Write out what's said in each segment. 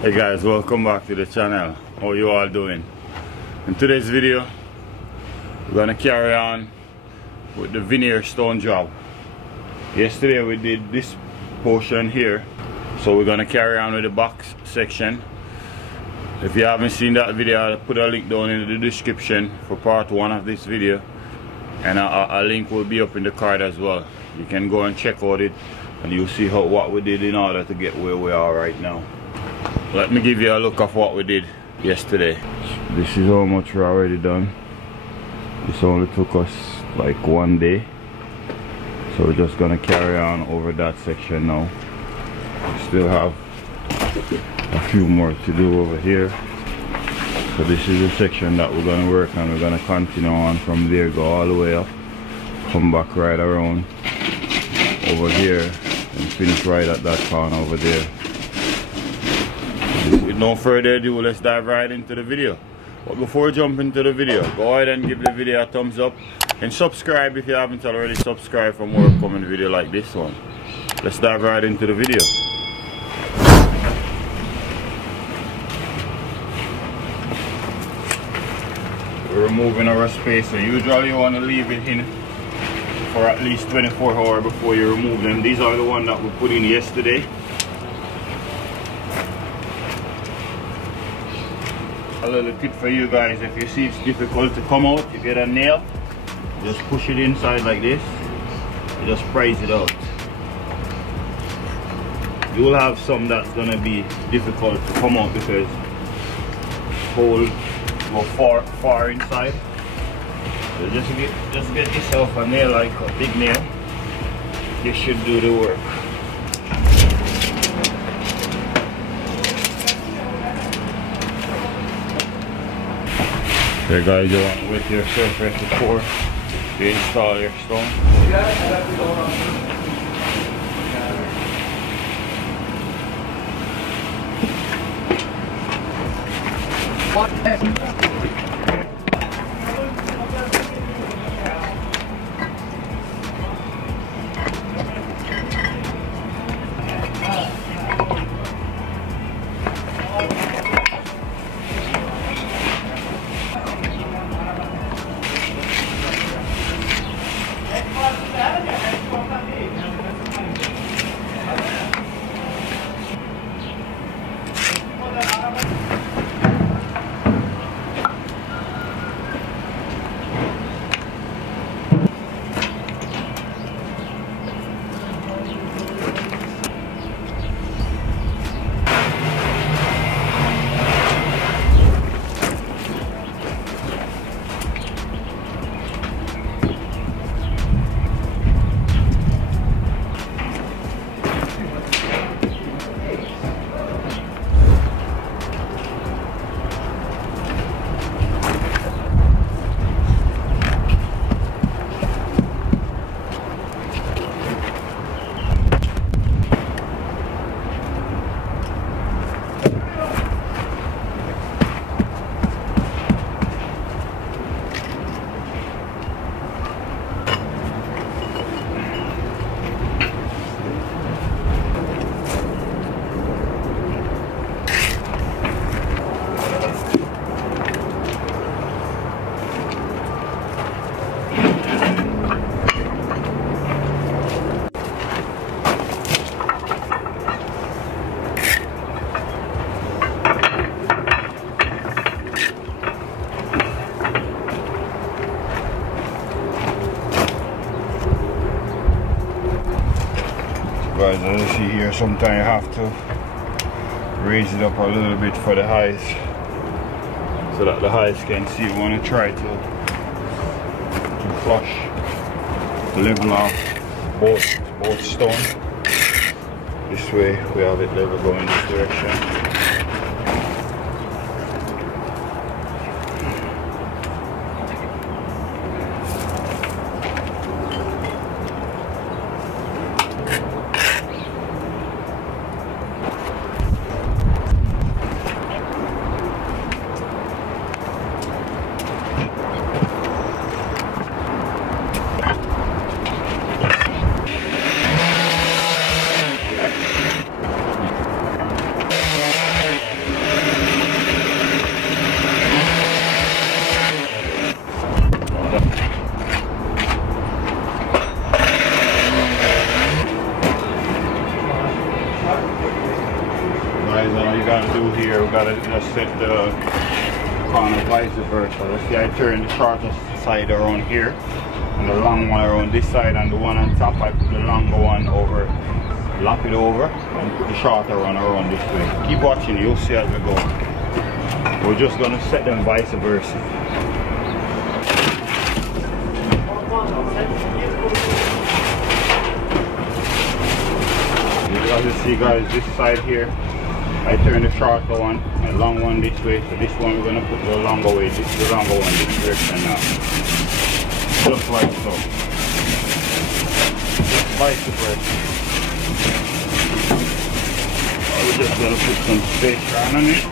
Hey guys, welcome back to the channel. How you all doing? In today's video we're gonna carry on with the veneer stone job. Yesterday we did this portion here, so we're gonna carry on with the box section. If you haven't seen that video, I'll put a link down in the description for part 1 of this video, and a link will be up in the card as well. You can go and check out it and you'll see what we did in order to get where we are right now. Let me give you a look of what we did yesterday. This is how much we're already done. This only took us like 1 day, so we're just gonna carry on over that section now. We still have a few more to do over here, so this is the section that we're gonna work on. We're gonna continue on from there, go all the way up, come back right around over here and finish right at that corner over there. With no further ado, let's dive right into the video. But before we jump into the video, go ahead and give the video a thumbs up and subscribe if you haven't already subscribed for more upcoming video like this one. Let's dive right into the video. We're removing our spacer. Usually you want to leave it in for at least 24 hours before you remove them. These are the ones that we put in yesterday. A little tip for you guys: if you see it's difficult to come out, you get a nail, just push it inside like this, you just prise it out. You will have some that's gonna be difficult to come out because hole go far inside. So just get yourself a nail, like a big nail. This should do the work. Okay guys, you want to wet your surface before you install your stone. Guys, as you see here, sometimes you have to raise it up a little bit for the highs, so that the highs can see. We want to try to flush, level off both stone. This way we have it level going this direction. guys, all you gotta do here, we gotta just set the corner vice versa. Let's see, I turn the shortest side around here, and the long one around this side, and the one on top, I put the longer one over, lap it over, and put the shorter one around this way. Keep watching, you'll see as we go. We're just gonna set them vice versa. As you see, guys, this side here, I turn the shorter one and long one this way. So this one we're gonna put the longer way, the longer one this direction now. Just like so. Just vice versa. We're just gonna put some space on it.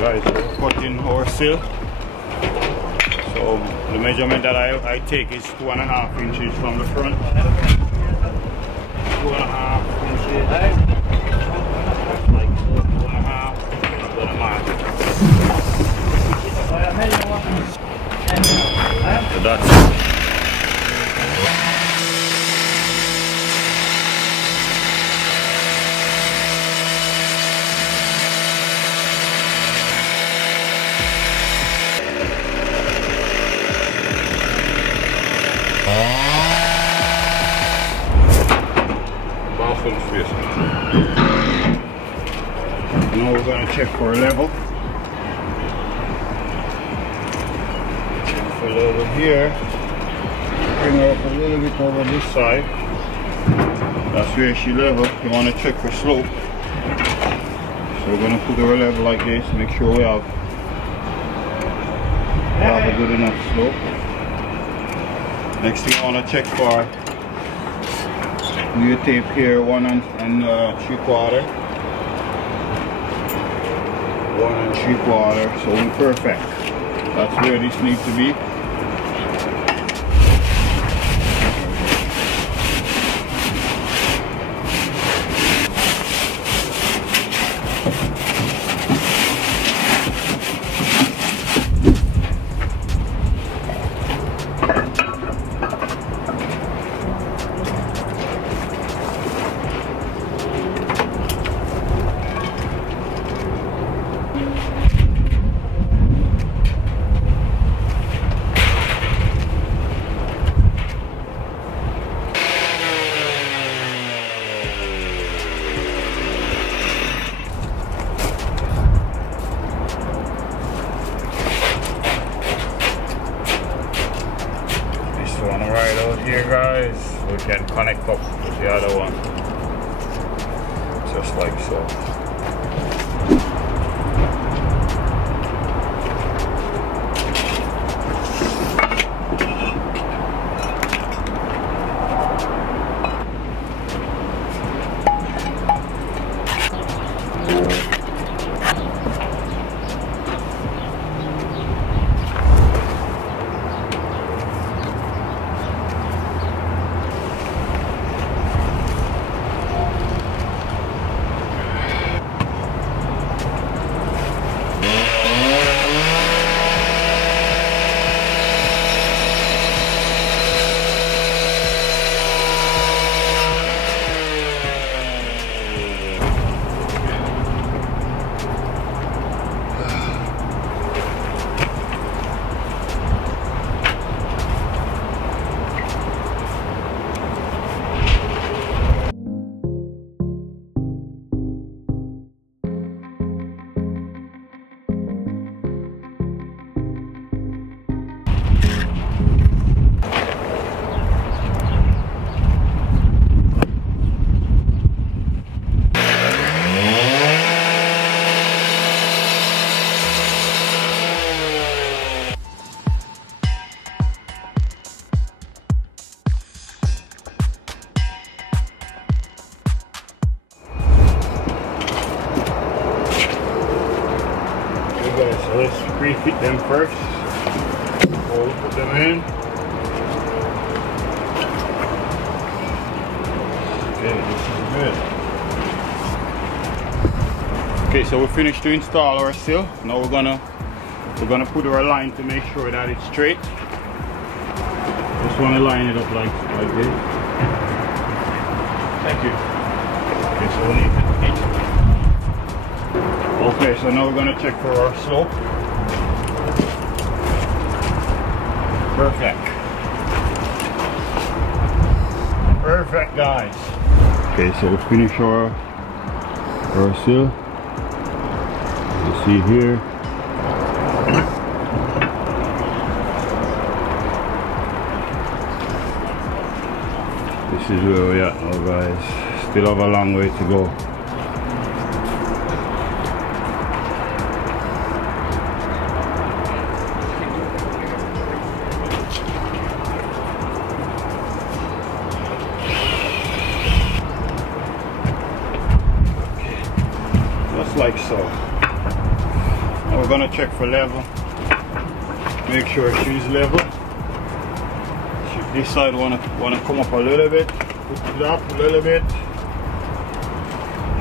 Guys, we're cutting our sill. So the measurement that I take is 2.5 inches from the front. 2.5 inches. Like 2.5. So that's it. Now we're going to check for a level. Check for a level here. Bring her up a little bit over this side. That's where she level. You want to check for slope. So we're going to put her level like this. Make sure we have a good enough slope. Next thing I want to check for new tape here, 1 and 3/4. 1 and 3/4, so we're perfect. That's where this needs to be. Right out here, guys, we can connect up with the other one, just like so. So let's pre-fit them first before we put them in. Okay, this is good. Okay, so we finished to install our sill. Now we're gonna put our line to make sure that it's straight. Just want to line it up like this. Thank you. Okay, so we need to. Okay, so now we're gonna check for our slope. Perfect. Perfect, guys. Okay, so we finish our sill. You see here. This is where we are now, guys. Still have a long way to go. Like so. Now we're gonna check for level. Make sure she's level. This side wanna come up a little bit. Put it up a little bit.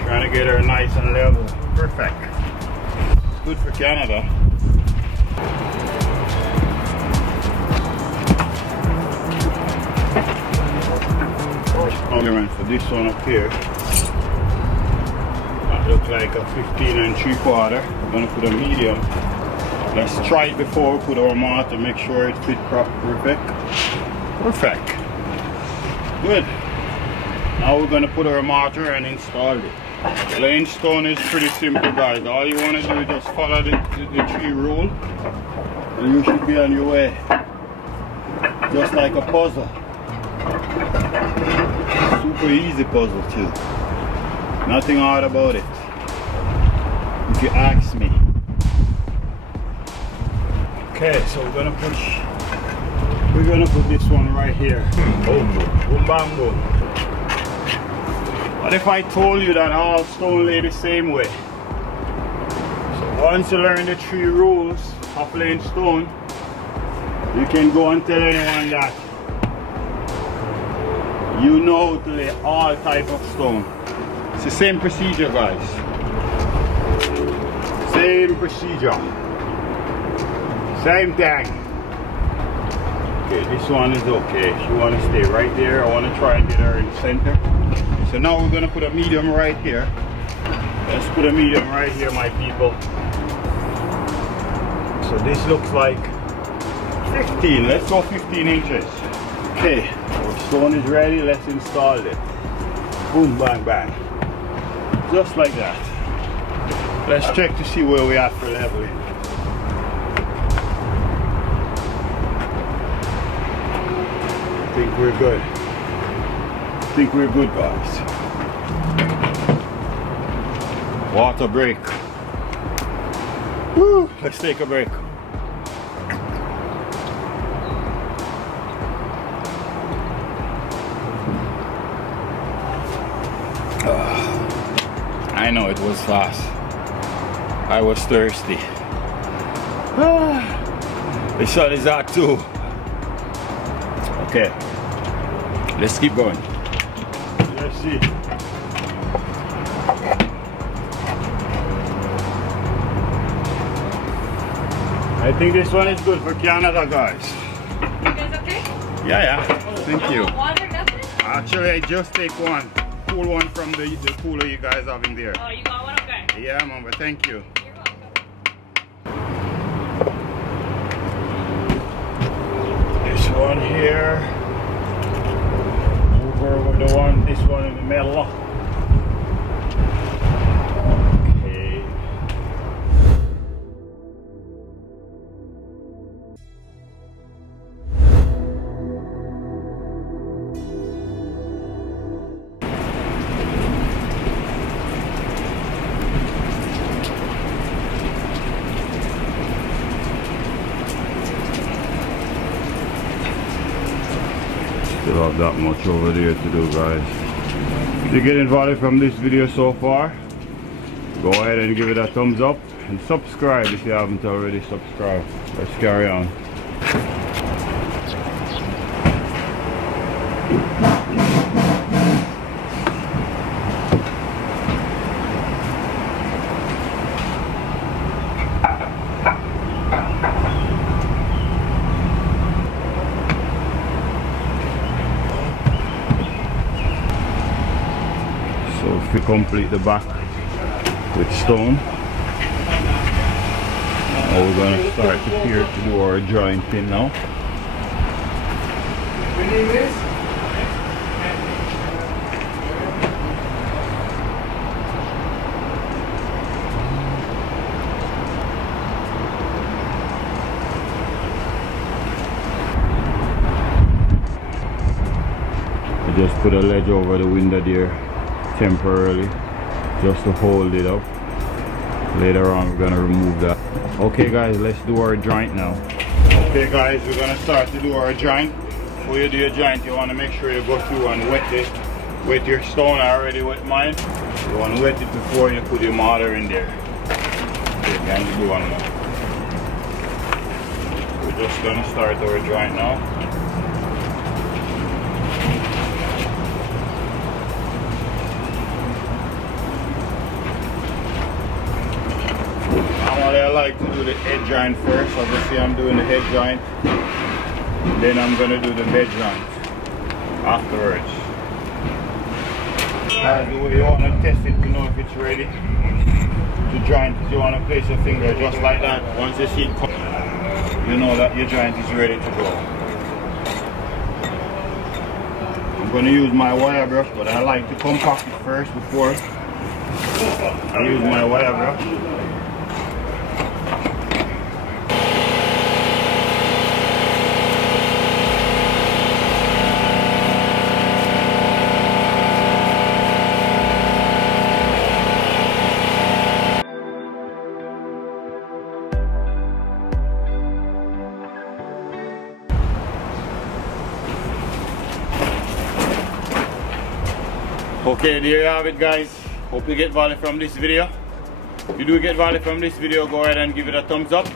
Trying to get her nice and level. Perfect. It's good for Canada. Tolerance for this one up here. Look like a 15 3/4. We're gonna put a medium. Let's try it before we put our mortar to make sure it fit perfect. Perfect. Good. Now we're gonna put our mortar and install it. Laying stone is pretty simple, guys. All you wanna do is just follow the tree rule and you should be on your way. Just like a puzzle. Super easy puzzle too. Nothing hard about it, if you ask me. Okay, so we're gonna put this one right here. Boom, boom, boom, bam, boom. What if I told you that all stone lay the same way? So once you learn the 3 rules of laying stone, you can go and tell anyone that you know how to lay all type of stone. It's the same procedure, guys. Same procedure. Same thing. Okay, this one is okay. She want to stay right there. I want to try and get her in the center. So now we're going to put a medium right here. Let's put a medium right here, my people. So this looks like 15. Let's go 15 inches. Okay, our stone is ready. Let's install it. Boom, bang, bang. Just like that. Let's check to see where we are for leveling. I think we're good. I think we're good, guys. Water break. Woo! Let's take a break. I know it was fast. I was thirsty. The sun is out too. Okay, let's keep going. Let's see. I think this one is good for Canada, guys. You guys okay? Yeah. Thank you. Water, nothing? Actually, I just take one. Cool one from the cooler you guys have in there. Oh, you got one? Okay. Yeah, man, but thank you. You're welcome. This one here. Over with the one, this one in the middle. Okay. Still have that much over there to do, guys. If you get involved from this video so far, go ahead and give it a thumbs up and subscribe if you haven't already subscribed. Let's carry on. Just to complete the back with stone. Now we're going to start to do our joint pin now. I just put a ledge over the window there temporarily just to hold it up. Later on we're going to remove that. Okay guys, let's do our joint now. Okay guys, we're going to start to do our joint. Before you do your joint, you want to make sure you go through and wet your stone. I already wet mine. You want to wet it before you put your mortar in there. Okay, can you do one more? We're just going to start our joint now. I like to do the head joint first. Obviously I'm doing the head joint, then I'm going to do the bed joint afterwards. That's the way you want to test it to know if it's ready to joint. You want to place your finger just like that. Once you see it come, you know that your joint is ready to go. I'm going to use my wire brush, but I like to compact it first before I use my wire brush. Okay, there you have it guys. Hope you get value from this video. If you do get value from this video, go ahead and give it a thumbs up.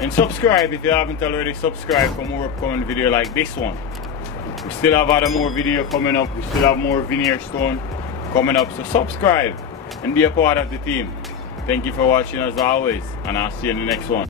And subscribe if you haven't already subscribed for more upcoming video like this one. We still have other more video coming up. We still have more veneer stone coming up. So subscribe and be a part of the team. Thank you for watching as always. And I'll see you in the next one.